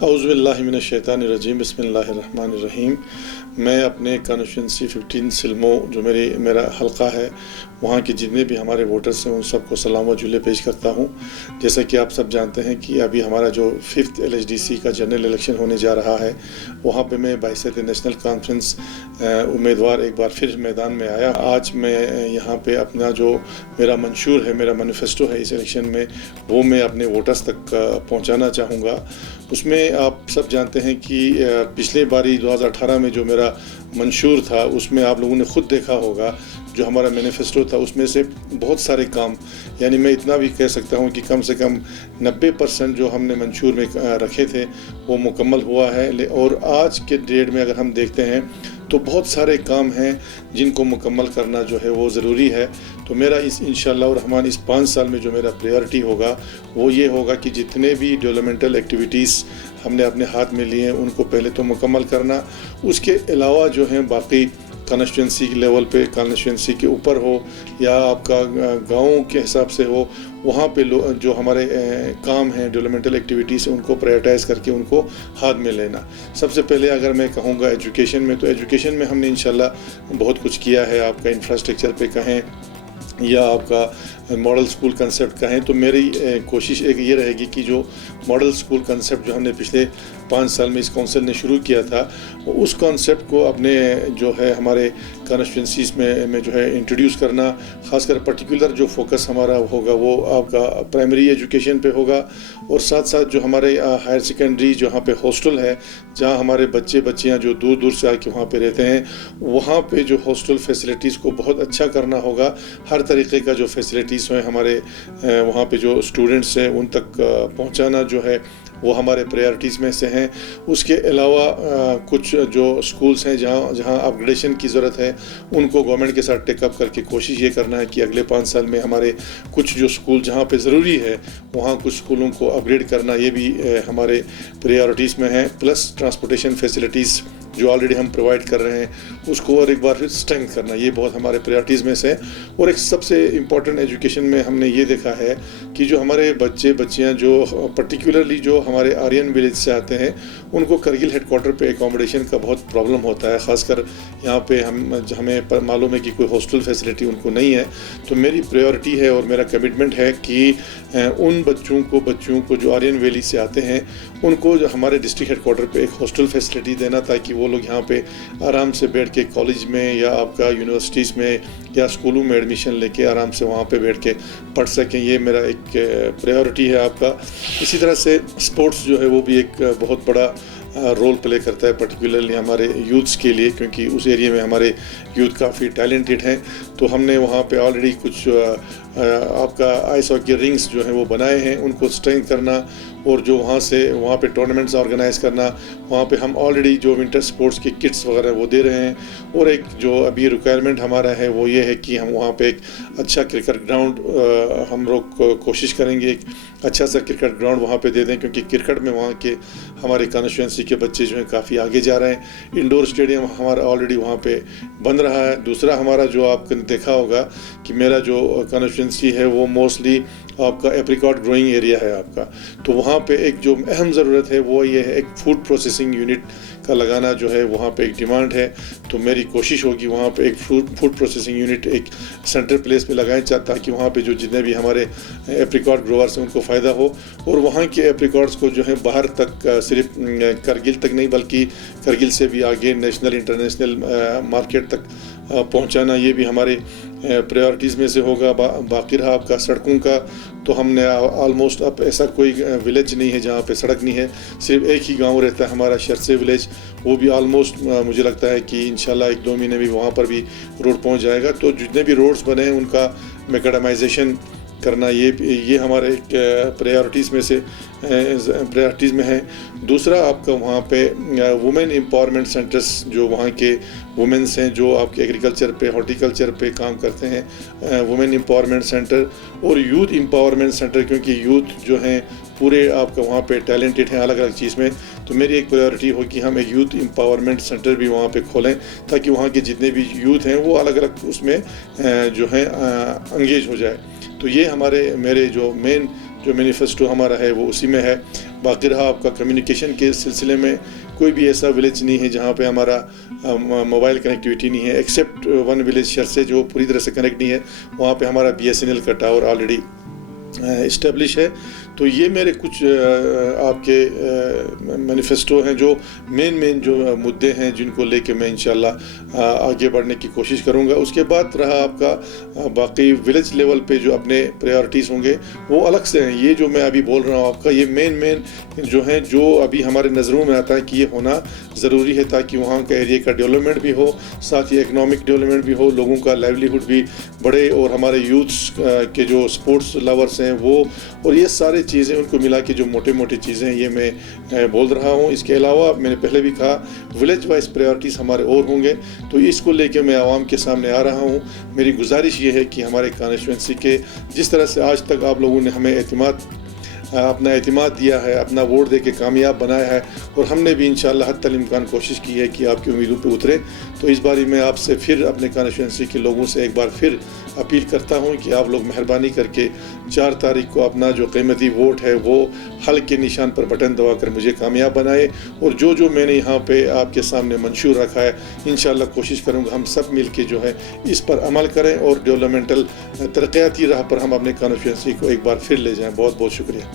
اعوذ باللہ من الشیطان الرجیم بسم اللہ الرحمن الرحیم۔ میں اپنے کانسٹیٹوئنسی 15 سلموں جو میرا حلقہ ہے وہاں کے جتنے بھی ہمارے ووٹرز ہیں ان سب کو سلام و جلے پیش کرتا ہوں۔ جیسا کہ آپ سب جانتے ہیں کہ ابھی ہمارا جو 5th LHDC کا جنرل الیکشن ہونے جا رہا ہے وہاں پہ میں بحیثیت نیشنل کانفرنس امیدوار ایک بار پھر میدان میں آیا۔ آج میں یہاں پہ اپنا جو میرا منشور ہے، میرا مینیفیسٹو ہے اس الیکشن میں، وہ میں اپنے ووٹرز تک پہنچانا چاہوں گا۔ اس میں آپ سب جانتے ہیں کہ پچھلے باری 2018 میں جو میرا منشور تھا اس میں آپ لوگوں نے خود دیکھا ہوگا جو ہمارا مینیفیسٹو تھا اس میں سے بہت سارے کام، یعنی میں اتنا بھی کہہ سکتا ہوں کہ کم سے کم 90% جو ہم نے منشور میں رکھے تھے وہ مکمل ہوا ہے۔ اور آج کے ڈیٹ میں اگر ہم دیکھتے ہیں تو بہت سارے کام ہیں جن کو مکمل کرنا جو ہے وہ ضروری ہے۔ تو میرا انشاءاللہ الرحمن اس 5 سال میں جو میرا پریارٹی ہوگا وہ یہ ہوگا کہ جتنے بھی ڈیولپمنٹل ایکٹیویٹیز ہم نے اپنے ہاتھ میں لیے ہیں ان کو پہلے تو مکمل کرنا، اس کے علاوہ جو ہیں باقی کانسٹیٹوئنسی کے لیول پہ، کانسٹیٹوئنسی کے اوپر ہو یا آپ کا گاؤں کے حساب سے ہو، وہاں پہ جو ہمارے کام ہیں ڈیولپمنٹل ایکٹیویٹیز ان کو پرائیورٹائز کر کے ان کو ہاتھ میں لینا۔ سب سے پہلے اگر میں کہوں گا ایجوکیشن میں، تو ایجوکیشن میں ہم نے انشاءاللہ بہت کچھ کیا ہے۔ آپ کا انفراسٹرکچر پہ کہیں یا آپ کا ماڈل اسکول کنسیپٹ کہیں، تو میری کوشش ایک یہ رہے گی کہ جو ماڈل اسکول کنسیپٹ جو ہم نے پچھلے 5 سال میں اس کونسل نے شروع کیا تھا اس کانسیپٹ کو اپنے جو ہے ہمارے کانسٹیٹوئنسیز میں جو ہے انٹروڈیوس کرنا، خاص کر پرٹیکولر جو فوکس ہمارا ہوگا وہ آپ کا پرائمری ایجوکیشن پہ ہوگا، اور ساتھ ساتھ جو ہمارے ہائر سیکنڈری جہاں پہ ہاسٹل ہے، جہاں ہمارے بچیاں جو دور دور سے آ کے وہاں پہ رہتے ہیں، وہاں پہ جو ہاسٹل فیسلٹیز کو بہت اچھا کرنا ہوگا۔ ہر طریقے کا جو فیسلٹیز ہیں ہمارے وہاں پہ جو اسٹوڈنٹس ہیں ان تک پہنچانا جو ہے وہ ہمارے پریارٹیز میں سے ہیں۔ اس کے علاوہ کچھ جو اسکولس ہیں جہاں اپ گریڈیشن کی ضرورت ہے ان کو گورنمنٹ کے ساتھ ٹیک اپ کر کے کوشش یہ کرنا ہے کہ اگلے 5 سال میں ہمارے کچھ جو اسکول جہاں پہ ضروری ہے وہاں کچھ اسکولوں کو اپ گریڈ کرنا، یہ بھی ہمارے پریارٹیز میں ہیں۔ پلس ٹرانسپورٹیشن فیسلٹیز جو آلریڈی ہم پرووائڈ کر رہے ہیں اس کو اور ایک بار پھر اسٹرینتھ کرنا، یہ بہت ہمارے پریارٹیز میں سے۔ اور ایک سب سے امپورٹنٹ ایجوکیشن میں ہم نے یہ دیکھا ہے کہ جو ہمارے بچیاں جو پرٹیکولرلی جو ہمارے آرین ولیج سے آتے ہیں ان کو کرگل ہیڈ کوارٹر پہ اکوموڈیشن کا بہت پرابلم ہوتا ہے، خاص کر یہاں پہ ہمیں معلوم ہے کہ کوئی ہاسٹل فیسلٹی ان کو نہیں ہے۔ تو میری پریورٹی ہے اور میرا کمٹمنٹ ہے کہ ان بچوں کو جو آرین ویلی سے آتے ہیں ان کو جو ہمارے ڈسٹرکٹ ہیڈ کوارٹر پہ ایک ہاسٹل فیسلٹی دینا، تاکہ وہ لوگ یہاں پہ آرام سے بیٹھ کے کالج میں یا آپ کا یونیورسٹیز میں یا اسکولوں میں ایڈمیشن لے کے آرام سے وہاں پہ بیٹھ کے پڑھ سکیں۔ یہ میرا ایک پریورٹی ہے آپ کا۔ اسی طرح سے اسپورٹس جو ہے وہ بھی ایک بہت بڑا رول پلے کرتا ہے، پرٹیکولرلی ہمارے یوتھس کے لیے، کیونکہ اس ایریے میں ہمارے یوتھ کافی ٹیلنٹڈ ہیں۔ تو ہم نے وہاں پہ آلریڈی کچھ آپ کا آئس ہاکی رنگس جو ہیں وہ بنائے ہیں، ان کو اسٹرینتھ کرنا اور جو وہاں پہ ٹورنامنٹس آرگنائز کرنا۔ وہاں پہ ہم آلریڈی جو ونٹر سپورٹس کی کٹس وغیرہ وہ دے رہے ہیں، اور ایک جو ابھی ریکوائرمنٹ ہمارا ہے وہ یہ ہے کہ ہم وہاں پہ ایک اچھا کرکٹ گراؤنڈ ہم لوگ کوشش کریں گے ایک اچھا سا کرکٹ گراؤنڈ وہاں پہ دے دیں، کیونکہ کرکٹ میں وہاں کے ہمارے کانسٹیٹوئنسی کے بچے جو ہیں کافی آگے جا رہے ہیں۔ انڈور اسٹیڈیم ہمارا آلریڈی وہاں پہ بن رہا ہے۔ دوسرا ہمارا جو آپ نے دیکھا ہوگا کہ میرا جو کانسٹیٹوئنسی ہے وہ موسٹلی آپ کا ایپریکاٹ گروئنگ ایریا ہے آپ کا، تو وہاں پہ ایک جو اہم ضرورت ہے وہ یہ ہے ایک فوڈ پروسیسنگ یونٹ کا لگانا جو ہے وہاں پہ ایک ڈیمانڈ ہے۔ تو میری کوشش ہوگی وہاں پہ ایک فوڈ پروسیسنگ یونٹ ایک سینٹر پلیس میں لگائیں تاکہ وہاں پہ جو جتنے بھی ہمارے ایپریکاٹ گروورس ہیں ان کو فائدہ ہو، اور وہاں کے ایپریکاٹس کو جو ہے باہر تک صرف کرگل تک نہیں بلکہ کرگل سے بھی آگے نیشنل انٹرنیشنل مارکیٹ تک پہنچانا، یہ بھی ہمارے پریارٹیز میں سے ہوگا۔ باقی رہا آپ کا سڑکوں کا، تو ہم نے آلموسٹ اب ایسا کوئی ولیج نہیں ہے جہاں پہ سڑک نہیں ہے، صرف ایک ہی گاؤں رہتا ہے ہمارا شرسے ولیج، وہ بھی آلموسٹ مجھے لگتا ہے کہ انشاءاللہ 1-2 مہینے بھی وہاں پر بھی روڈ پہنچ جائے گا۔ تو جتنے بھی روڈز بنے ہیں ان کا میکڈمائزیشن کرنا، یہ ہمارے ایک پریارٹیز میں ہے۔ دوسرا آپ کا وہاں پہ وومن امپاورمنٹ سینٹرز جو وہاں کے وومنس ہیں جو آپ کے ایگریکلچر پہ ہارٹیکلچر پہ کام کرتے ہیں، وومن امپاورمنٹ سینٹر اور یوتھ امپاورمنٹ سینٹر، کیونکہ یوتھ جو ہیں پورے آپ کا وہاں پہ ٹیلنٹڈ ہیں الگ الگ چیز میں۔ تو میری ایک پریارٹی ہو کہ ہم ایک یوتھ امپاورمنٹ سینٹر بھی وہاں پہ کھولیں تاکہ وہاں کے جتنے بھی یوتھ ہیں وہ الگ الگ اس میں جو ہیں انگیج ہو جائے۔ تو یہ میرے جو مین جو مینیفیسٹو ہمارا ہے وہ اسی میں ہے۔ باقی رہا آپ کا کمیونیکیشن کے سلسلے میں، کوئی بھی ایسا ولیج نہیں ہے جہاں پہ ہمارا موبائل کنیکٹیویٹی نہیں ہے، ایکسیپٹ ون ولیج شہر سے جو پوری طرح سے کنیکٹ نہیں ہے، وہاں پہ ہمارا BSNL کا ٹاور آلریڈی اسٹیبلش ہے۔ تو یہ میرے کچھ آپ کے مینیفیسٹو ہیں، جو مین جو مدعے ہیں جن کو لے کے میں انشاءاللہ آگے بڑھنے کی کوشش کروں گا۔ اس کے بعد رہا آپ کا باقی ولیج لیول پہ جو اپنے پریارٹیز ہوں گے وہ الگ سے ہیں۔ یہ جو میں ابھی بول رہا ہوں آپ کا، یہ مین جو ہیں، جو ابھی ہمارے نظروں میں آتا ہے کہ یہ ہونا ضروری ہے تاکہ وہاں کا ایریا کا ڈیولپمنٹ بھی ہو، ساتھ ہی اکنامک ڈیولپمنٹ بھی ہو، لوگوں کا لائیولیہوڈ بھی بڑھے، اور ہمارے یوتھس کے جو سپورٹس لورس ہیں وہ، اور یہ سارے چیزیں ان کو ملا کے جو موٹے چیزیں یہ میں بول رہا ہوں۔ اس کے علاوہ میں نے پہلے بھی کہا ولیج وائز پریارٹیز ہمارے اور ہوں گے، تو اس کو لے کے میں عوام کے سامنے آ رہا ہوں۔ میری گزارش یہ ہے کہ ہمارے کانسٹیچوئنسی کے جس طرح سے آج تک آپ لوگوں نے ہمیں اپنا اعتماد دیا ہے، اپنا ووٹ دے کے کامیاب بنایا ہے، اور ہم نے بھی انشاءاللہ حتی الامکان کوشش کی ہے کہ آپ کی امیدوں پہ اترے۔ تو اس باری میں آپ سے پھر اپنے کانسٹیچوئنسی کے لوگوں سے ایک بار پھر اپیل کرتا ہوں کہ آپ لوگ مہربانی کر کے 4 تاریخ کو اپنا جو قیمتی ووٹ ہے وہ حلق کے نشان پر بٹن دبا کر مجھے کامیاب بنائے، اور جو میں نے یہاں پہ آپ کے سامنے منشور رکھا ہے انشاءاللہ کوشش کروں گا ہم سب مل کے جو ہے اس پر عمل کریں، اور ڈیولپمنٹل ترقیاتی راہ پر ہم اپنے کانسٹیچوئنسی کو ایک بار پھر لے جائیں۔ بہت شکریہ۔